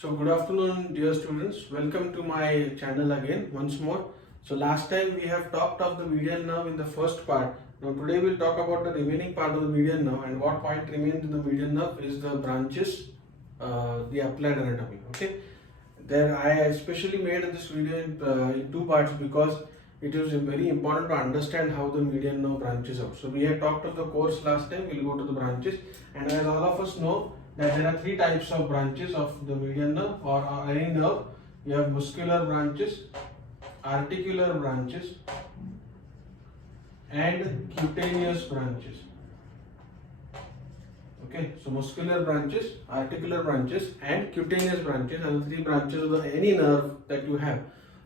So good afternoon dear students, welcome to my channel again once more. So last time we have talked of the medial nerve in the first part. Now today we will talk about the remaining part of the medial nerve, and what point remains in the medial nerve is the branches, the applied anatomy. Okay, there I especially made this video in two parts because it is very important to understand how the medial nerve branches out. So we had talked of the course last time, we will go to the branches, and as all of us know that there are three types of branches of the medial nerve or any nerve. You have muscular branches, articular branches and cutaneous branches. Okay, so muscular branches, articular branches and cutaneous branches are the three branches of any nerve that you have.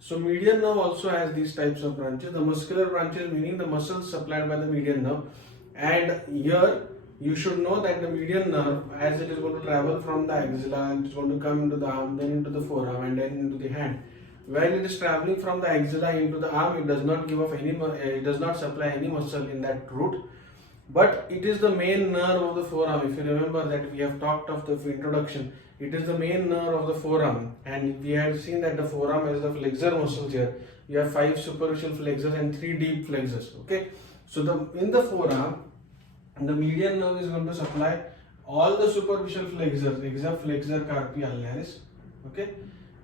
So medial nerve also has these types of branches. The muscular branches meaning the muscles supplied by the medial nerve, and here you should know that the medial nerve, as it is going to travel from the axilla, it is going to come into the arm, then into the forearm and then into the hand. When it is traveling from the axilla into the arm, it does not give off any, it does not supply any muscle in that route. But it is the main nerve of the forearm. If you remember that we have talked of the introduction, it is the main nerve of the forearm, and we have seen that the forearm has the flexor muscles here. You have 5 superficial flexors and 3 deep flexors. Okay, so in the forearm, the medial nerve is going to supply all the superficial flexors except flexor carpi ulnaris. Okay,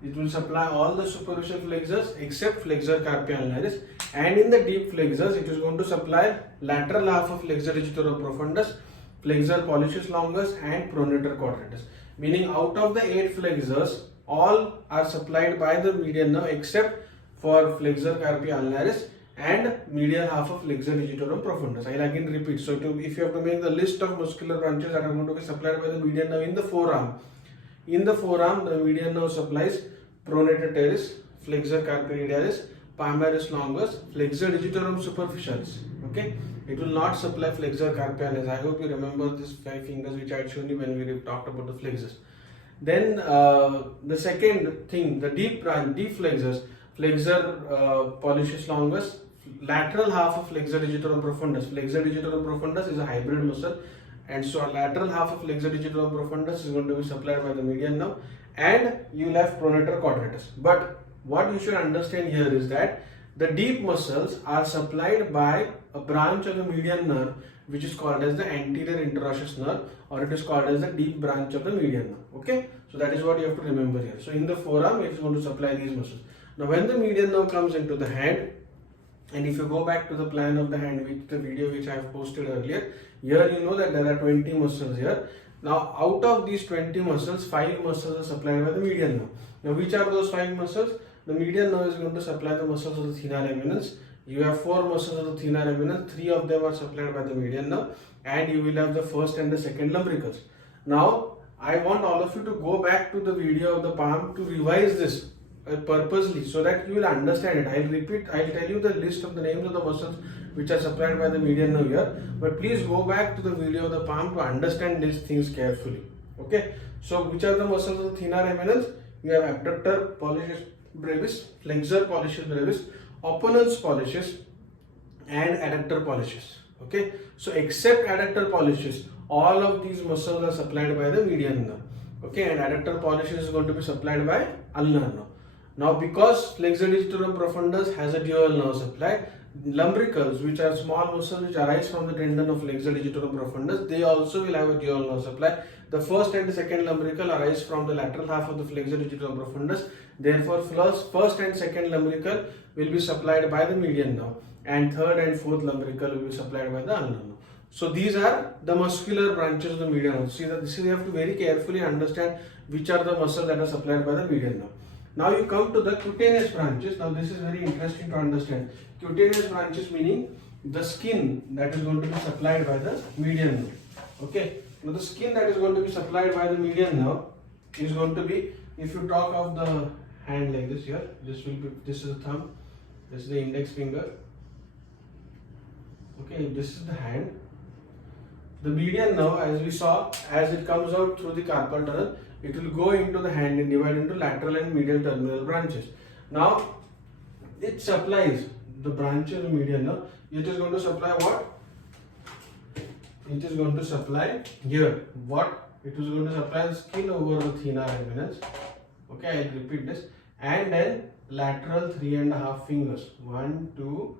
it will supply all the superficial flexors except flexor carpi ulnaris, and in the deep flexors it is going to supply lateral half of flexor digitorum profundus, flexor pollicis longus and pronator quadratus. Meaning out of the 8 flexors, all are supplied by the medial nerve except for flexor carpi ulnaris and medial half of flexor digitorum profundus. I will again repeat. So if you have to make the list of muscular branches that are going to be supplied by the medial nerve in the forearm, the medial nerve supplies pronator teres, flexor carpi radialis, palmaris longus, flexor digitorum superficialis. Okay, it will not supply flexor carpi ulnaris. I hope you remember these 5 fingers which I had shown you when we talked about the flexors. Then the second thing, the deep flexors, flexor pollicis longus, lateral half of flexor digitorum profundus. Flexor digitorum profundus is a hybrid muscle, and so lateral half of flexor digitorum profundus is going to be supplied by the medial nerve, and you will have pronator quadratus. But what you should understand here is that the deep muscles are supplied by a branch of the medial nerve which is called as the anterior interosseous nerve, or it is called as the deep branch of the medial nerve. Okay, so that is what you have to remember here. So in the forearm it is going to supply these muscles. Now when the medial nerve comes into the hand, and if you go back to the plan of the hand, which the video which I have posted earlier, here you know that there are 20 muscles here. Now out of these 20 muscles, 5 muscles are supplied by the medial nerve. Now which are those 5 muscles? The medial nerve is going to supply the muscles of the thenar eminence. You have 4 muscles of the thenar eminence, 3 of them are supplied by the medial nerve, and you will have the first and the second lumbricals. Now I want all of you to go back to the video of the palm to revise this purposely so that you will understand it. I'll tell you the list of the names of the muscles which are supplied by the medial nerve here, but please go back to the video of the palm to understand these things carefully. Okay, so which are the muscles of the thenar eminence? You have abductor pollicis brevis, flexor pollicis brevis, opponens pollicis and adductor pollicis. Okay, so except adductor pollicis, all of these muscles are supplied by the medial nerve. Okay, and adductor pollicis is going to be supplied by ulnar nerve. Now because flexor digitorum profundus has a dual nerve supply, lumbricals, which are small muscles which arise from the tendon of flexor digitorum profundus, they also will have a dual nerve supply. The first and the second lumbrical arise from the lateral half of the flexor digitorum profundus. Therefore first and second lumbrical will be supplied by the medial nerve, and third and fourth lumbrical will be supplied by the ulnar nerve. So these are the muscular branches of the medial nerve. See that this is, you have to very carefully understand which are the muscles that are supplied by the medial nerve. Now you come to the cutaneous branches. Now this is very interesting to understand. Cutaneous branches meaning the skin that is going to be supplied by the medial nerve. Okay. Now the skin that is going to be supplied by the medial nerve is going to be, if you talk of the hand like this here, this is the thumb, this is the index finger. Okay, this is the hand. The medial nerve, as we saw, as it comes out through the carpal tunnel, it will go into the hand and divide into lateral and medial terminal branches. Now, it supplies the branches of the medial nerve. It is going to supply what? It is going to supply here. What? It is going to supply the skin over the thenar eminence. Okay, I'll repeat this. And then lateral 3.5 fingers. 1, 2,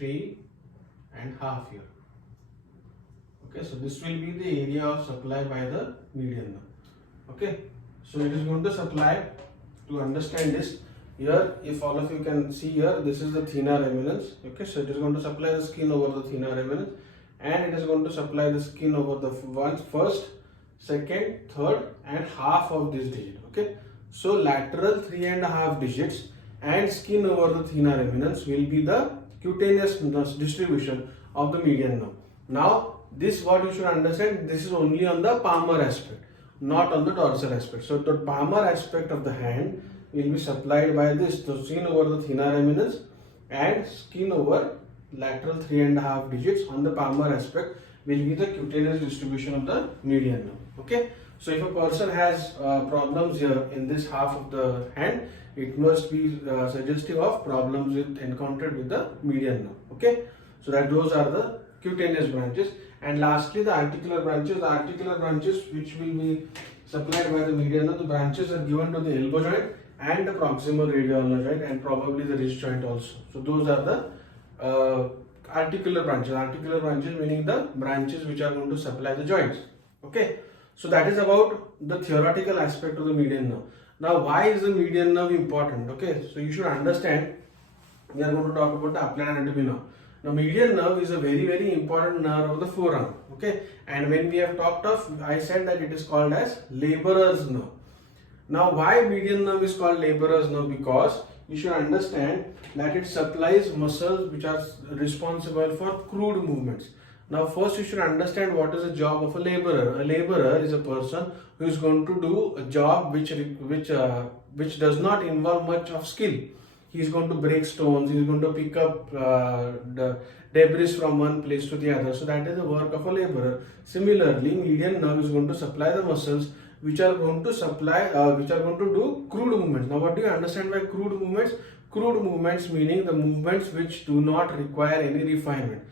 3.5 here. Okay, so this will be the area of supply by the median nerve. Okay, so it is going to supply, to understand this, here if all of you can see here, this is the thenar eminence. Okay, so it is going to supply the skin over the thenar eminence, and it is going to supply the skin over the first, second, third and half of this digit. Okay, so lateral 3.5 digits and skin over the thenar eminence will be the cutaneous distribution of the median nerve. Now this, what you should understand, this is only on the palmar aspect, not on the dorsal aspect. So the palmar aspect of the hand will be supplied by this, the skin over the thenar eminence and skin over lateral 3.5 digits on the palmar aspect will be the cutaneous distribution of the median nerve. Okay, so if a person has problems here in this half of the hand, it must be suggestive of problems encountered with the median nerve. Okay, so that those are the cutaneous branches. And lastly, the articular branches. The articular branches which will be supplied by the median nerve, the branches are given to the elbow joint and the proximal radial joint and probably the wrist joint also. So those are the articular branches. Articular branches meaning the branches which are going to supply the joints. Okay, so that is about the theoretical aspect of the median nerve. Now, why is the median nerve important? Okay, so you should understand. We are going to talk about the applied anatomy now. Now, median nerve is a very important nerve of the forearm. Okay, and when we have talked of, I said that it is called as laborer's nerve. Now, why median nerve is called laborer's nerve? Because you should understand that it supplies muscles which are responsible for crude movements. Now, first you should understand what is the job of a laborer. A laborer is a person who is going to do a job which does not involve much of skill. He is going to break stones, he is going to pick up the debris from one place to the other. So that is the work of a laborer. Similarly, median nerve is going to supply the muscles which are going to do crude movements. Now, what do you understand by crude movements? Crude movements meaning the movements which do not require any refinement.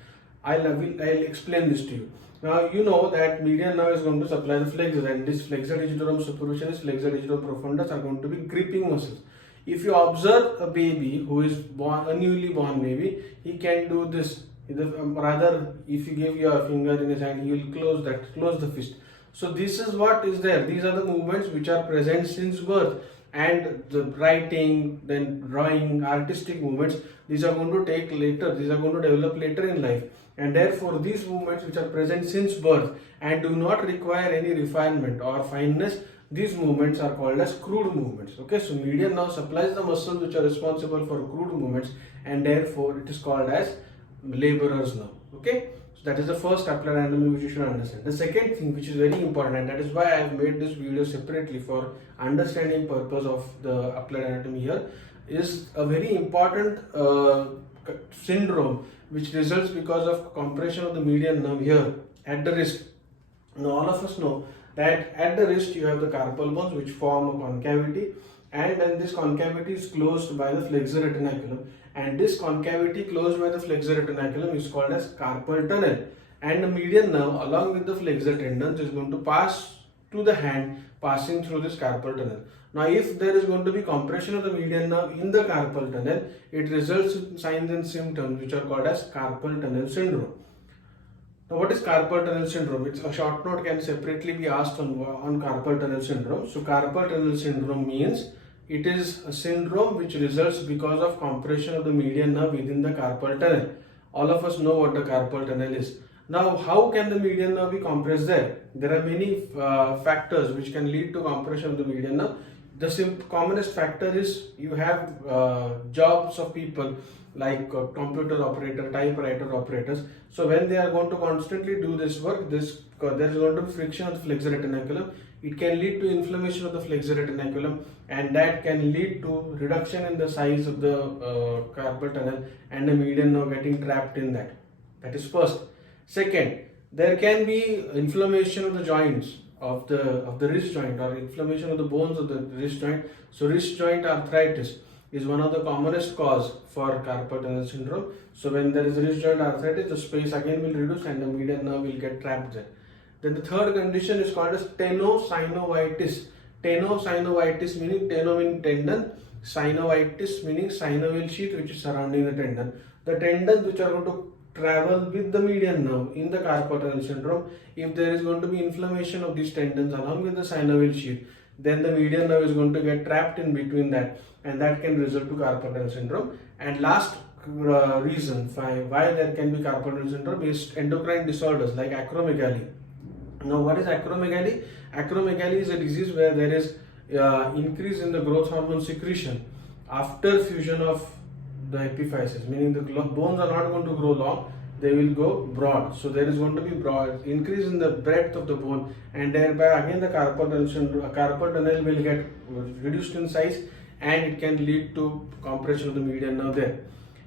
I'll explain this to you. Now, you know that median nerve is going to supply the flexor, and this flexor digitorum superficialis, flexor digitorum profundus are going to be gripping muscles. If you observe a baby who is born, a newly born baby, he can do this. Rather, if you give your finger in his hand, he will close the fist. So this is what is there. These are the movements which are present since birth, and the writing, then drawing, artistic movements, these are going to take later. These are going to develop later in life, and therefore these movements which are present since birth and do not require any refinement or fineness, these movements are called as crude movements. Okay, so median nerve supplies the muscles which are responsible for crude movements, and therefore it is called as laborer's nerve. Okay, so that is the first applied anatomy which you should understand. The second thing which is very important, and that is why I have made this video separately for understanding purpose of the applied anatomy here, is a very important syndrome which results because of compression of the median nerve here at the wrist. Now, all of us know that at the wrist you have the carpal bones which form a concavity, and then this concavity is closed by the flexor retinaculum, and this concavity closed by the flexor retinaculum is called as carpal tunnel, and the median nerve along with the flexor tendons is going to pass to the hand, passing through this carpal tunnel. Now, if there is going to be compression of the median nerve in the carpal tunnel, it results in signs and symptoms which are called as carpal tunnel syndrome. Now, what is carpal tunnel syndrome? It's a short note can separately be asked on carpal tunnel syndrome. So, carpal tunnel syndrome means it is a syndrome which results because of compression of the median nerve within the carpal tunnel. All of us know what the carpal tunnel is. Now, how can the median nerve be compressed there? There are many factors which can lead to compression of the median nerve. The commonest factor is you have jobs of people like computer operator, typewriter operators. So when they are going to constantly do this work, there is going to be friction of the flexor retinaculum. It can lead to inflammation of the flexor retinaculum, and that can lead to reduction in the size of the carpal tunnel and the median nerve getting trapped in that. That is first. Second, there can be inflammation of the joints of the wrist joint, or inflammation of the bones of the wrist joint. So wrist joint arthritis is one of the commonest cause for carpal tunnel syndrome. So when there is wrist joint arthritis, the space again will reduce and the median nerve will get trapped there. Then the third condition is called as tenosynovitis. Tenosynovitis meaning teno meaning tendon, synovitis meaning synovial sheath which is surrounding the tendon. The tendons which are going to travel with the median nerve in the carpal tunnel syndrome, if there is going to be inflammation of these tendons along with the synovial sheath, then the median nerve is going to get trapped in between that, and that can result to carpal tunnel syndrome. And last reason why there can be carpal tunnel syndrome is endocrine disorders like acromegaly. Now, what is acromegaly? Acromegaly is a disease where there is increase in the growth hormone secretion after fusion of the epiphysis, meaning the bones are not going to grow long, they will go broad. So there is going to be broad increase in the breadth of the bone, and thereby again the carpal tunnel will get reduced in size, and it can lead to compression of the median nerve there.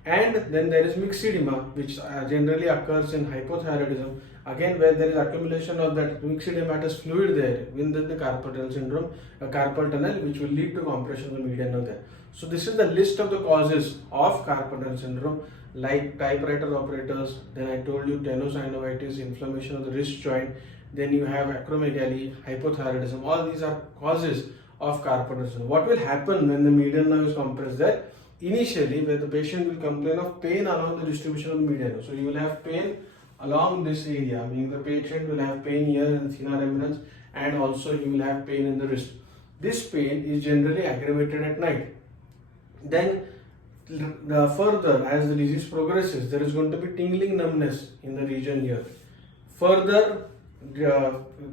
And then there is myxedema, which generally occurs in hypothyroidism, again where there is accumulation of that myxedematous fluid there within the carpal tunnel syndrome, carpal tunnel, which will lead to compression of the median nerve there. So this is the list of the causes of carpal tunnel syndrome, like typewriter operators, then I told you tenosynovitis, inflammation of the wrist joint, then you have acromegaly, hypothyroidism. All these are causes of carpal tunnel syndrome. What will happen when the median nerve is compressed there? Initially, where the patient will complain of pain along the distribution of the median nerve. So you will have pain along this area, meaning the patient will have pain here in the thenar eminence, and also he will have pain in the wrist. This pain is generally aggravated at night. Then further, as the disease progresses, there is going to be tingling numbness in the region here. Further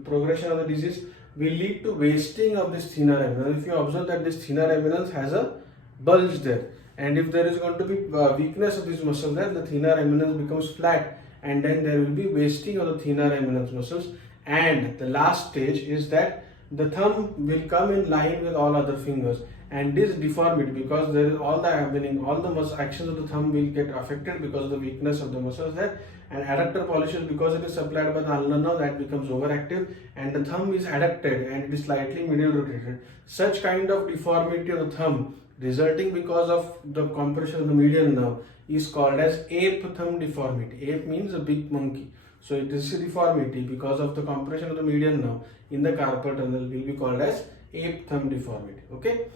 progression of the disease will lead to wasting of this thenar eminence. If you observe that this thenar eminence has a bulge there, and if there is going to be weakness of this muscle there, the thenar eminence becomes flat, and then there will be wasting of the thenar eminence muscles. And the last stage is that the thumb will come in line with all other fingers, and this deformity, because there is all the happening, all the muscle actions of the thumb will get affected because of the weakness of the muscles there. And adductor pollicis, because it is supplied by the ulnar nerve, that becomes overactive, and the thumb is adducted and it is slightly medial rotated. Such kind of deformity of the thumb resulting because of the compression of the median nerve is called as ape thumb deformity. Ape means a big monkey. So it is a deformity because of the compression of the median nerve in the carpal tunnel will be called as ape thumb deformity. Okay.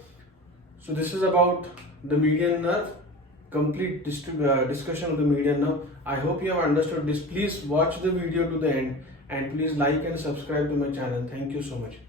So this is about the median nerve, complete discussion of the median nerve. I hope you have understood this. Please watch the video to the end, and please like and subscribe to my channel. Thank you so much.